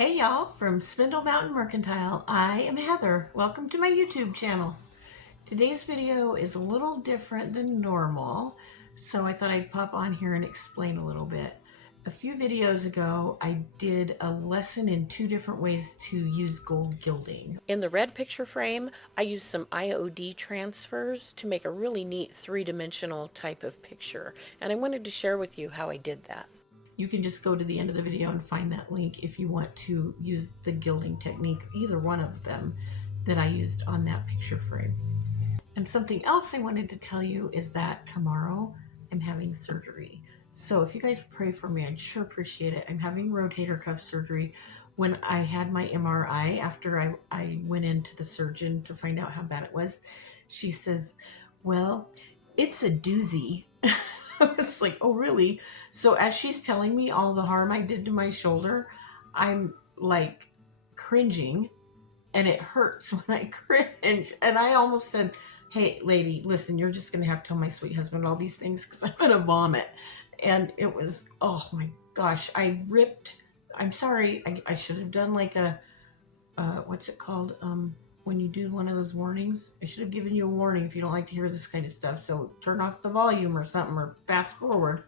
Hey y'all, from Spindle Mountain Mercantile, I am Heather. Welcome to my YouTube channel. Today's video is a little different than normal, so I thought I'd pop on here and explain a little bit. A few videos ago, I did a lesson in 2 different ways to use gold gilding. In the red picture frame, I used some IOD transfers to make a really neat 3-dimensional type of picture, and I wanted to share with you how I did that. You can just go to the end of the video and find that link if you want to use the gilding technique, either one of them that I used on that picture frame. And something else I wanted to tell you is that tomorrow I'm having surgery. So if you guys pray for me, I'd sure appreciate it. I'm having rotator cuff surgery. When I had my MRI, after I went into the surgeon to find out how bad it was, she says, well, it's a doozy. I was like, oh, really? So as she's telling me all the harm I did to my shoulder, I'm like cringing and it hurts when I cringe. And I almost said, hey, lady, listen, you're just going to have to tell my sweet husband all these things because I'm going to vomit. And it was, oh my gosh, I ripped. I'm sorry. I should have done like a, what's it called? When you do one of those warnings, I should have given you a warning if you don't like to hear this kind of stuff. So turn off the volume or something, or fast forward.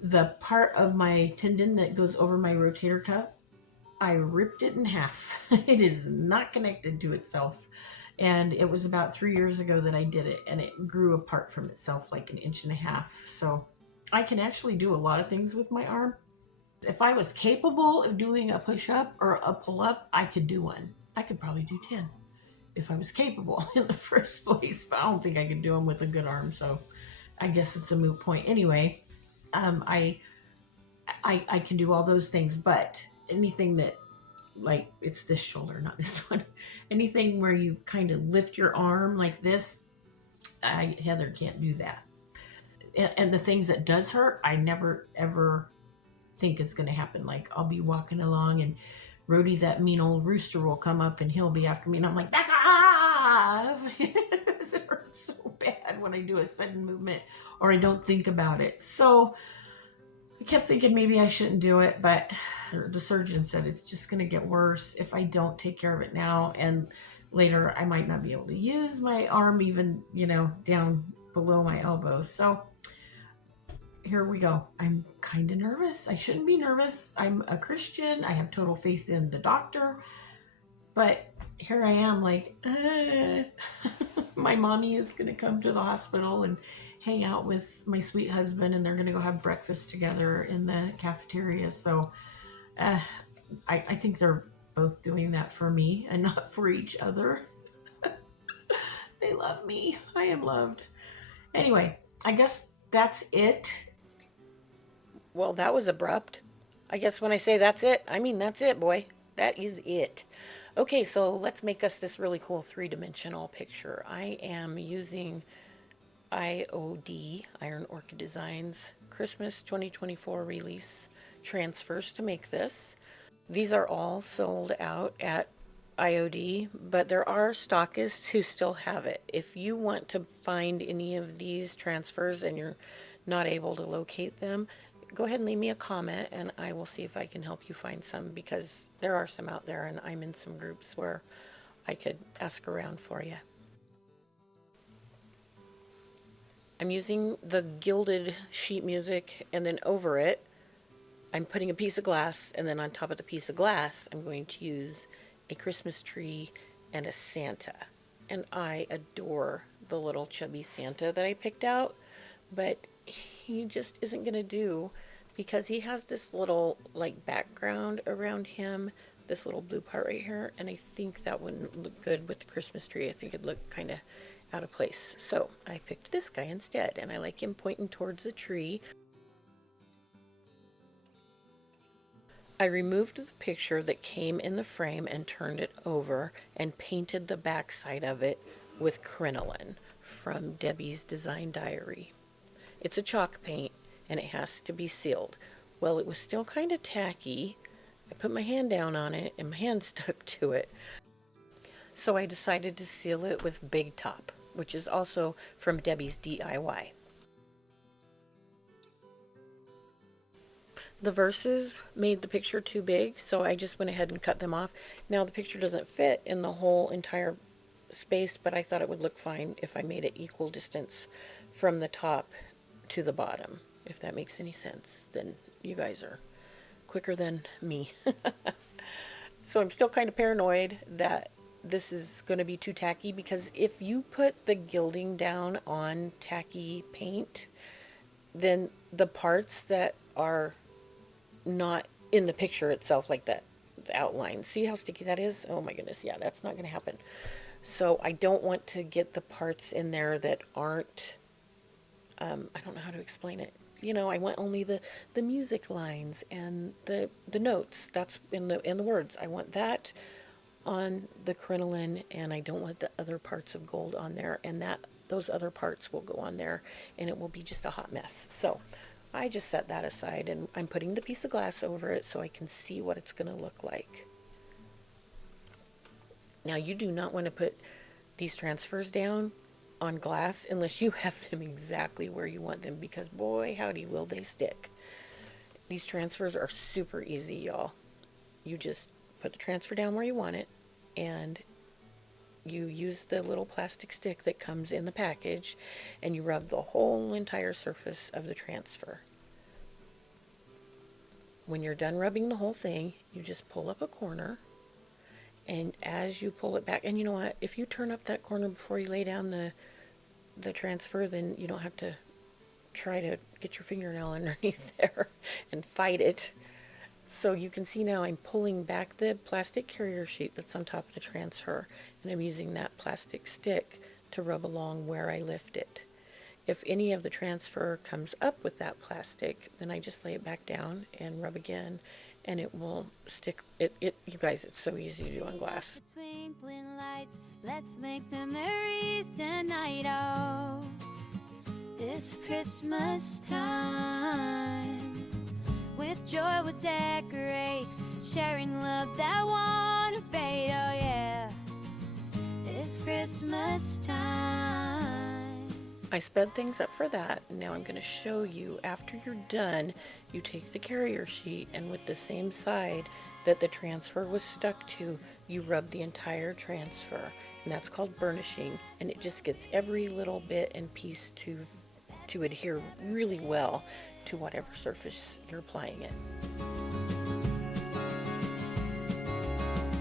The part of my tendon that goes over my rotator cuff, I ripped it in half. It is not connected to itself. And it was about 3 years ago that I did it, and it grew apart from itself like 1.5 inches. So I can actually do a lot of things with my arm. If I was capable of doing a push-up or a pull-up, I could do one. I could probably do 10 if I was capable in the first place, but I don't think I could do them with a good arm, so I guess it's a moot point. Anyway, I can do all those things, but anything that, like, it's this shoulder, not this one, anything where you kind of lift your arm like this, Heather can't do that. And the things that does hurt, I never ever think is going to happen. Like, I'll be walking along and Rhodey, that mean old rooster, will come up and he'll be after me, and I'm like, back off! It hurts so bad when I do a sudden movement or I don't think about it. So I kept thinking maybe I shouldn't do it, but the surgeon said it's just going to get worse if I don't take care of it now, and later I might not be able to use my arm even, down below my elbow. So here we go. I'm kind of nervous. I shouldn't be nervous. I'm a Christian. I have total faith in the doctor. But here I am, like, my mommy is going to come to the hospital and hang out with my sweet husband, and they're going to go have breakfast together in the cafeteria. So I think they're both doing that for me and not for each other. They love me. I am loved. Anyway, I guess that's it. Well, that was abrupt. I guess when I say that's it, I mean that's it, boy. That is it. Okay, so let's make us this really cool 3-dimensional picture. I am using IOD, Iron Orchid Designs, Christmas 2024 release transfers to make this. These are all sold out at IOD, but there are stockists who still have it. If you want to find any of these transfers and you're not able to locate them, go ahead and leave me a comment and I will see if I can help you find some, because there are some out there and I'm in some groups where I could ask around for you. I'm using the gilded sheet music, and then over it I'm putting a piece of glass, and then on top of the piece of glass I'm going to use a Christmas tree and a Santa. And I adore the little chubby Santa that I picked out, but he just isn't going to do because he has this little like background around him, this little blue part right here, and I think that wouldn't look good with the Christmas tree. I think it'd look kind of out of place. So I picked this guy instead, and I like him pointing towards the tree. I removed the picture that came in the frame and turned it over and painted the back side of it with crinoline from Debi's Design Diary. It's a chalk paint and it has to be sealed. Well, it was still kind of tacky. I put my hand down on it and my hand stuck to it. So I decided to seal it with Big Top, which is also from Debi's DIY. The verses made the picture too big, so I just went ahead and cut them off. Now the picture doesn't fit in the whole entire space, but I thought it would look fine if I made it equal distance from the top to the bottom. If that makes any sense, then you guys are quicker than me. So I'm still kind of paranoid that this is going to be too tacky, because if you put the gilding down on tacky paint, then the parts that are not in the picture itself, like that, the outline, see how sticky that is? Oh my goodness, yeah, that's not going to happen. So I don't want to get the parts in there that aren't, I don't know how to explain it. You know, I want only the music lines and the notes. That's in the words. I want that on the crinoline, and I don't want the other parts of gold on there, and that those other parts will go on there, and it will be just a hot mess. So I just set that aside, and I'm putting the piece of glass over it so I can see what it's going to look like. Now, you do not want to put these transfers down on glass unless you have them exactly where you want them, because boy howdy will they stick. These transfers are super easy, y'all. You just put the transfer down where you want it, and you use the little plastic stick that comes in the package, and you rub the whole entire surface of the transfer. When you're done rubbing the whole thing, you just pull up a corner, and as you pull it back, and you know what, if you turn up that corner before you lay down the transfer, then you don't have to try to get your fingernail underneath there and fight it. So you can see now I'm pulling back the plastic carrier sheet that's on top of the transfer, and I'm using that plastic stick to rub along where I lift it. If any of the transfer comes up with that plastic, then I just lay it back down and rub again, and it will stick. You guys, it's so easy to do on glass. Twinkling lights, let's make memories tonight. Oh, this Christmas time. With joy we'll decorate, sharing love that won't abate. Oh yeah, this Christmas time. I sped things up for that. Now I'm going to show you, after you're done, you take the carrier sheet, and with the same side that the transfer was stuck to, you rub the entire transfer, and that's called burnishing, and it just gets every little bit and piece to adhere really well to whatever surface you're applying it.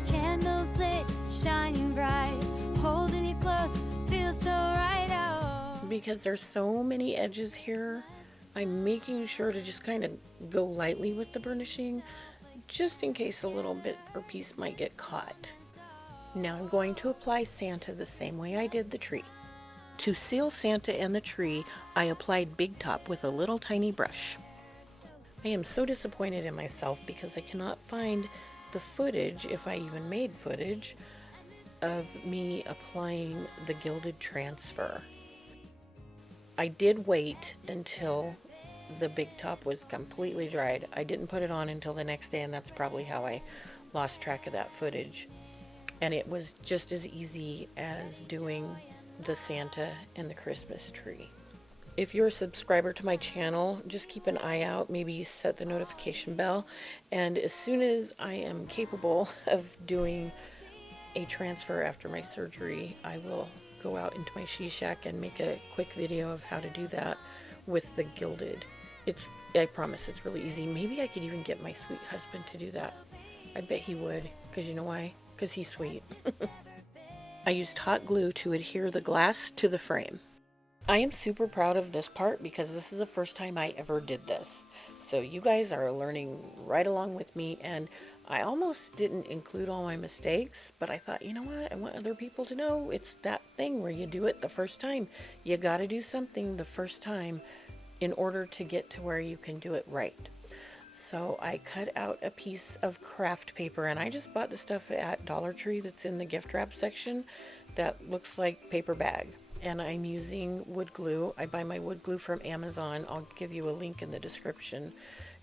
Candles lit, shining bright, holding you close, feels so right. Oh, Because there's so many edges here, I'm making sure to just kind of go lightly with the burnishing, just in case a little bit or piece might get caught. Now I'm going to apply Santa the same way I did the tree. To seal Santa and the tree, I applied Big Top with a little tiny brush. I am so disappointed in myself because I cannot find the footage, if I even made footage, of me applying the gilded transfer. I did wait until the Big Top was completely dried. I didn't put it on until the next day, and that's probably how I lost track of that footage. And it was just as easy as doing the Santa and the Christmas tree. If you're a subscriber to my channel, just keep an eye out. Maybe set the notification bell, and as soon as I am capable of doing a transfer after my surgery, I will go out into my she shack and make a quick video of how to do that with the gilded. I promise it's really easy. Maybe I could even get my sweet husband to do that. I bet he would, because you know why? Because he's sweet. I used hot glue to adhere the glass to the frame. I am super proud of this part because this is the first time I ever did this. So you guys are learning right along with me, and I almost didn't include all my mistakes, but I thought, you know what? I want other people to know it's that thing where you do it the first time. You got to do something the first time in order to get to where you can do it right. So I cut out a piece of craft paper, and I just bought the stuff at Dollar Tree that's in the gift wrap section that looks like paper bag. And I'm using wood glue. I buy my wood glue from Amazon. I'll give you a link in the description.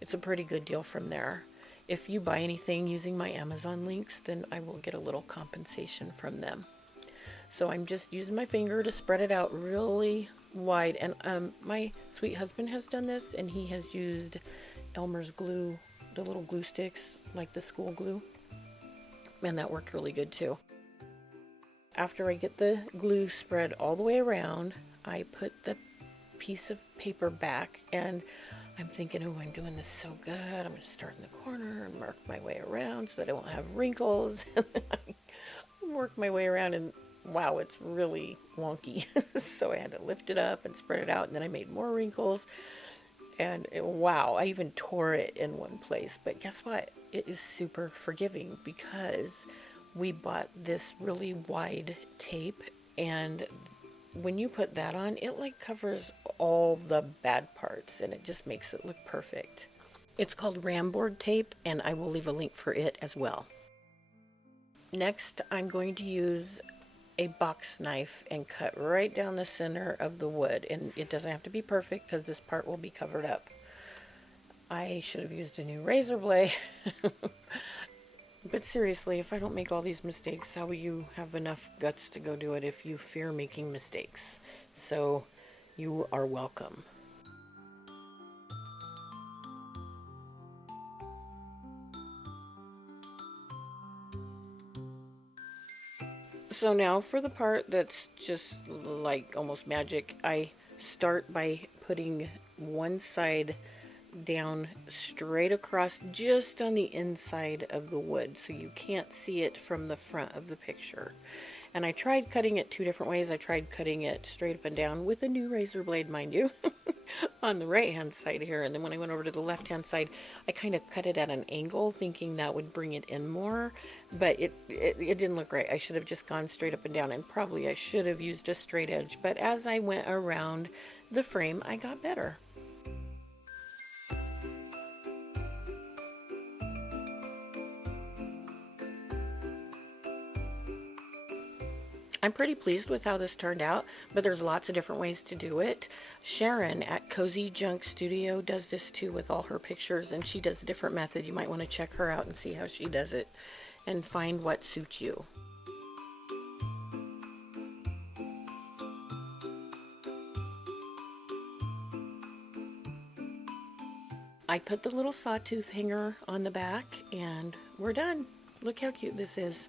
It's a pretty good deal from there. If you buy anything using my Amazon links, then I will get a little compensation from them. So I'm just using my finger to spread it out really wide. And my sweet husband has done this, and he has used Elmer's glue, the little glue sticks, like the school glue. And that worked really good too. After I get the glue spread all the way around, I put the piece of paper back, and I'm thinking, oh, I'm doing this so good. I'm going to start in the corner and mark my way around so that I won't have wrinkles. And then I work my way around, and wow, it's really wonky. So I had to lift it up and spread it out, and then I made more wrinkles. And wow, I even tore it in one place. But guess what? It is super forgiving because we bought this really wide tape, and when you put that on, it like covers all the bad parts, and it just makes it look perfect. It's called Ramboard tape, and I will leave a link for it as well. Next, I'm going to use a box knife and cut right down the center of the wood, and it doesn't have to be perfect because this part will be covered up. I should have used a new razor blade. But seriously, if I don't make all these mistakes, how will you have enough guts to go do it if you fear making mistakes? So you are welcome. So now for the part that's just like almost magic, I start by putting one side down straight across just on the inside of the wood so you can't see it from the front of the picture. And I tried cutting it two different ways. I tried cutting it straight up and down with a new razor blade, mind you, on the right hand side here, and then when I went over to the left hand side, I kind of cut it at an angle thinking that would bring it in more, but it didn't look right. I should have just gone straight up and down, and probably I should have used a straight edge, but as I went around the frame, I got better. I'm pretty pleased with how this turned out, but there's lots of different ways to do it. Sharon at Cozy Junk Studio does this too with all her pictures, and she does a different method. You might want to check her out and see how she does it and find what suits you. I put the little sawtooth hanger on the back, and we're done. Look how cute this is.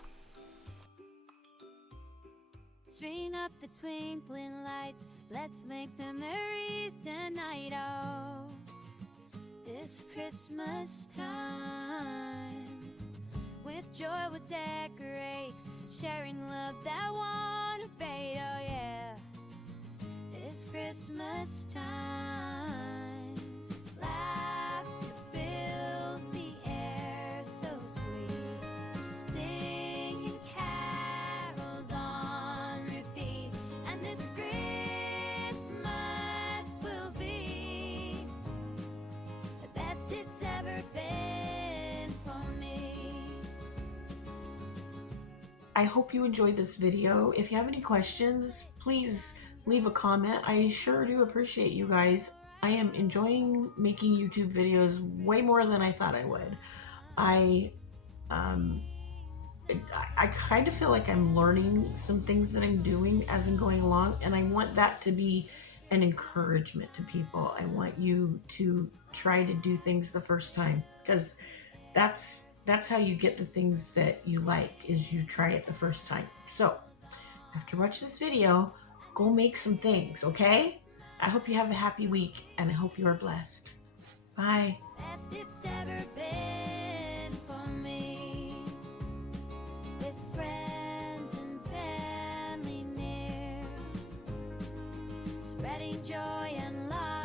String up the twinkling lights, let's make memories tonight. Oh, this Christmas time, with joy we'll decorate, sharing love that won't abate. Oh yeah, this Christmas time, laughter fills the air so sweet, singing carols on repeat, and this Christmas will be the best it's ever been for me. I hope you enjoyed this video. If you have any questions, please leave a comment. I sure do appreciate you guys. I am enjoying making YouTube videos way more than I thought I would. I kind of feel like I'm learning some things that I'm doing as I'm going along, and I want that to be an encouragement to people. I want you to try to do things the first time, because that's how you get the things that you like, is you try it the first time. So after you watch this video, go make some things, okay? I hope you have a happy week, and I hope you are blessed. Bye. Best it's ever been for me, with friends and family near, spreading joy and love.